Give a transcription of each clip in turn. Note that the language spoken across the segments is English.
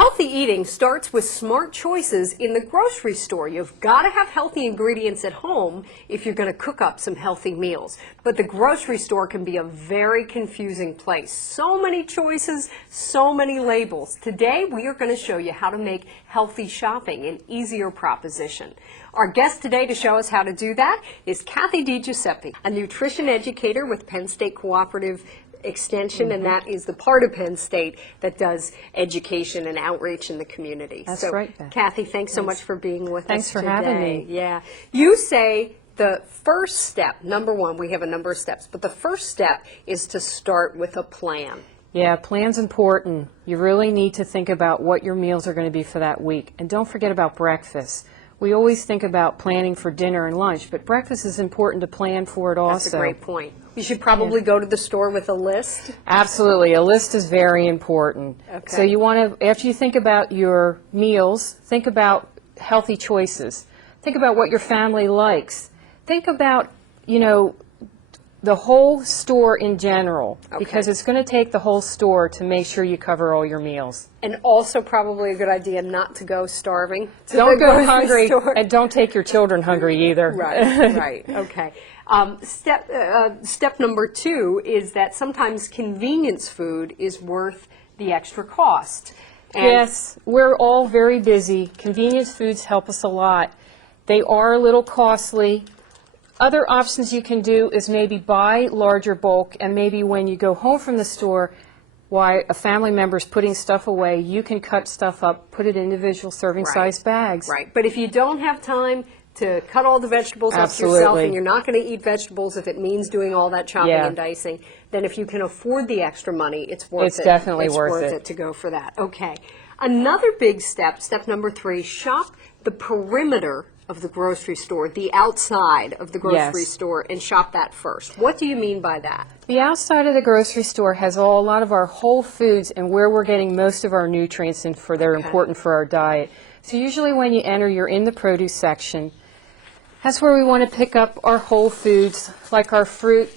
Healthy eating starts with smart choices in the grocery store. You've got to have healthy ingredients at home if you're going to cook up some healthy meals. But the grocery store can be a very confusing place. So many choices, so many labels. Today we are going to show you how to make healthy shopping an easier proposition. Our guest today to show us how to do that is Kathy DiGuiseppi, a nutrition educator with Penn State Cooperative Extension, and that is the part of Penn State that does education and outreach in the community. That's right, Beth. Kathy, thanks so much for being with us today. Thanks for having me. Yeah. You say the first step, number one, we have a number of steps, but the first step is to start with a plan. Yeah, plan's important. You really need to think about what your meals are going to be for that week. And don't forget about breakfast. We always think about planning for dinner and lunch, but breakfast is important to plan for it also. That's a great point. You should probably go to the store with a list. Absolutely. A list is very important. Okay. So you want to, after you think about your meals, think about healthy choices. Think about what your family likes. Think about, the whole store in general, because it's going to take the whole store to make sure you cover all your meals. And also probably a good idea not to go starving. Don't go hungry, and don't take your children hungry either. Right, right, okay. Step number two is that sometimes convenience food is worth the extra cost. And yes, we're all very busy. Convenience foods help us a lot. They are a little costly. Other options you can do is maybe buy larger bulk, and maybe when you go home from the store, while a family member's putting stuff away, you can cut stuff up, put it in individual serving size bags. Right, but if you don't have time to cut all the vegetables up yourself, and you're not going to eat vegetables if it means doing all that chopping and dicing, then if you can afford the extra money, it's worth it. It's definitely worth it. To go for that. Okay. Another big step, step number 3, shop the perimeter of the grocery store, the outside of the grocery store, and shop that first. What do you mean by that? The outside of the grocery store has a lot of our whole foods and where we're getting most of our nutrients and they're important for our diet. So usually when you enter, you're in the produce section. That's where we want to pick up our whole foods, like our fruit.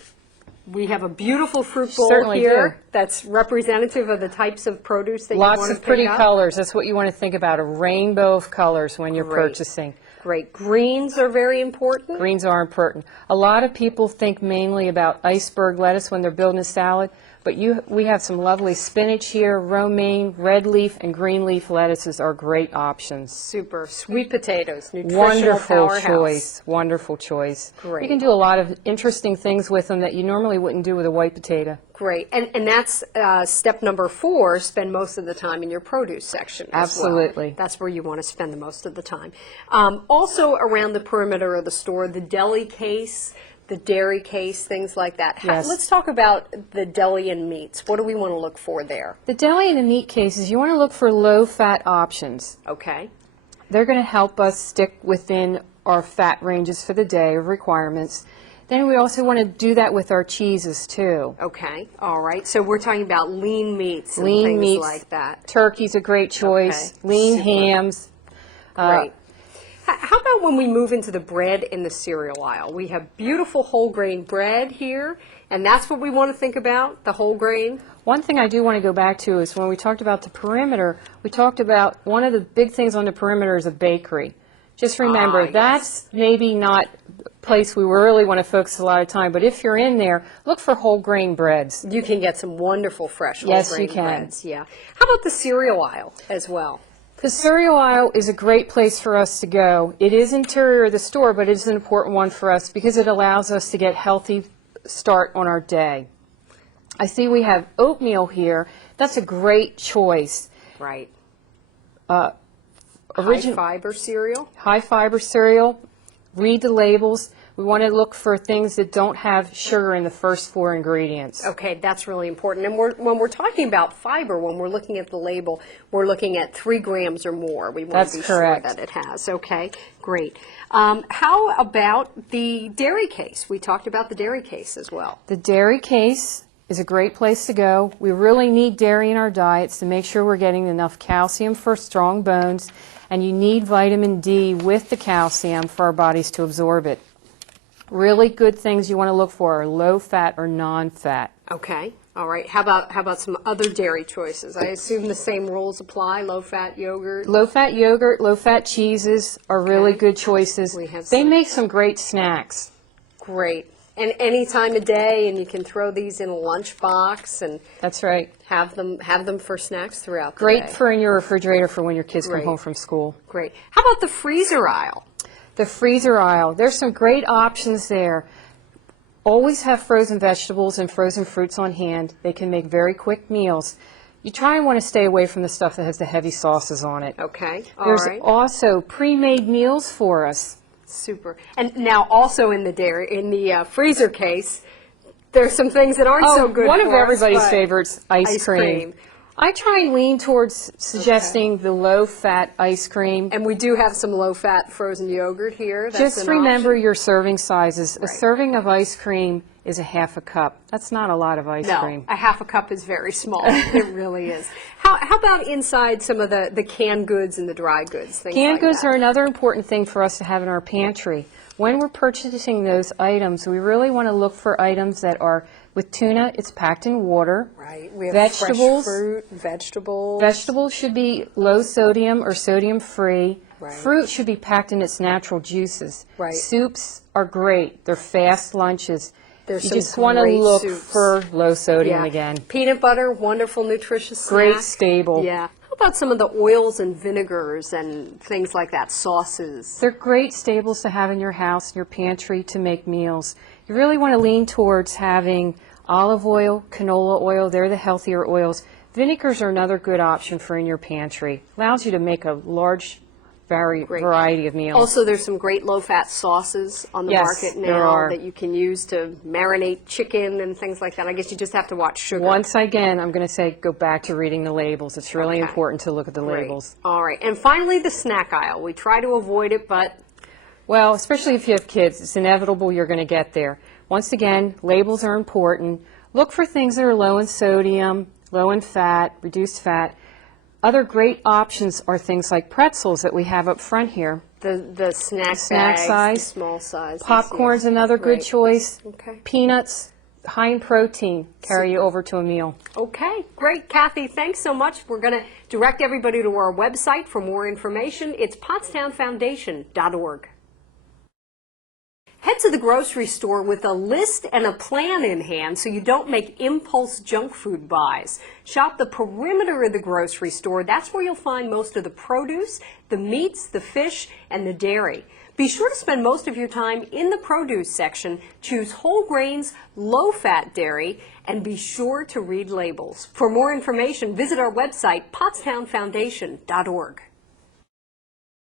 We have a beautiful fruit bowl here that's representative of the types of produce that you want to pick up. Lots of pretty colors. That's what you want to think about, a rainbow of colors when you're purchasing. Great. Greens are very important? Greens are important. A lot of people think mainly about iceberg lettuce when they're building a salad, but we have some lovely spinach here, romaine, red leaf, and green leaf lettuces are great options. Super. Sweet potatoes, nutritional powerhouse. Wonderful choice. Great. You can do a lot of interesting things with them that you normally wouldn't do with a white potato. Great. And that's step number 4, spend most of the time in your produce section as well. Absolutely. That's where you want to spend the most of the time. Also around the perimeter of the store, the deli case, the dairy case, things like that. Yes. Let's talk about the deli and meats. What do we want to look for there? The deli and the meat cases, you want to look for low-fat options. Okay. They're going to help us stick within our fat ranges for the day of requirements. Then we also want to do that with our cheeses, too. Okay. All right. So we're talking about lean meats and things like that. Turkey's a great choice. Okay. Lean hams. Great. How about when we move into the bread and the cereal aisle? We have beautiful whole grain bread here, and that's what we want to think about, the whole grain. One thing I do want to go back to is when we talked about the perimeter, we talked about one of the big things on the perimeter is a bakery. Just remember, that's maybe not a place we really want to focus a lot of time, but if you're in there, look for whole grain breads. You can get some wonderful fresh whole grain breads. Yeah. How about the cereal aisle as well? The cereal aisle is a great place for us to go. It is interior of the store, but it's an important one for us because it allows us to get healthy start on our day. I see we have oatmeal here. That's a great choice. Right. High fiber cereal? High fiber cereal. Read the labels. We want to look for things that don't have sugar in the first 4 ingredients. Okay, that's really important. And when we're talking about fiber, when we're looking at the label, we're looking at 3 grams or more. We want to be sure that it has. Okay, great. How about the dairy case? We talked about the dairy case as well. The dairy case is a great place to go. We really need dairy in our diets to make sure we're getting enough calcium for strong bones, and you need vitamin D with the calcium for our bodies to absorb it. Really good things you want to look for are low fat or non-fat. Okay. All right. How about some other dairy choices? I assume the same rules apply. Low-fat yogurt. Low-fat yogurt, low-fat cheeses are really Okay. good choices. We have They some. make some great snacks. Great. And any time of day, and you can throw these in a lunchbox and That's right. have them for snacks throughout the Great day. for in your refrigerator for when your kids come Great. home from school. Great. How about the freezer aisle? The freezer aisle, there's some great options there. Always have frozen vegetables and frozen fruits on hand. They can make very quick meals. You try and want to stay away from the stuff that has the heavy sauces on it. Okay. All There's right. also pre-made meals for us. Super. And now also in the freezer case, there's some things that aren't so good one of for us, everybody's but favorites, ice cream. I try and lean towards suggesting the low-fat ice cream. And we do have some low-fat frozen yogurt here. That's Just an remember option. your serving sizes. A Right. serving of ice cream is a half a cup. That's not a lot of ice cream. No, a half a cup is very small. It really is. How about inside some of the canned goods and the dry goods? Things Canned like goods that? are another important thing for us to have in our pantry. When we're purchasing those items, we really want to look for items that are, with tuna, it's packed in water. Right. We have Vegetables. fresh fruit, vegetables. Vegetables should be low sodium or sodium free. Right. Fruit should be packed in its natural juices. Right. Soups are great. They're fast lunches. There's You some just want to great look soups. for low sodium Yeah. again. Peanut butter, wonderful, nutritious Great snack. stable. Yeah. How about some of the oils and vinegars and things like that, sauces? They're great staples to have in your house, in your pantry, to make meals. You really want to lean towards having olive oil, canola oil. They're the healthier oils. Vinegars are another good option for in your pantry. Allows you to make a large variety of meals. Also, there's some great low-fat sauces on the Yes, market there now are. that you can use to marinate chicken and things like that. I guess you just have to watch sugar. Once again, I'm going to say go back to reading the labels. It's really Okay. important to look at the Great. labels. All right. And finally, the snack aisle. We try to avoid it, but Well, especially if you have kids, it's inevitable you're going to get there. Once again, labels are important. Look for things that are low in sodium, low in fat, reduced fat. Other great options are things like pretzels that we have up front here. the snack bags, size. the small size. Popcorn's another good choice. Okay. Peanuts, high in protein, carry you over to a meal. Okay, great. Kathy, thanks so much. We're going to direct everybody to our website for more information. It's pottstownfoundation.org. Head to the grocery store with a list and a plan in hand so you don't make impulse junk food buys. Shop the perimeter of the grocery store. That's where you'll find most of the produce, the meats, the fish, and the dairy. Be sure to spend most of your time in the produce section. Choose whole grains, low-fat dairy, and be sure to read labels. For more information, visit our website, pottstownfoundation.org.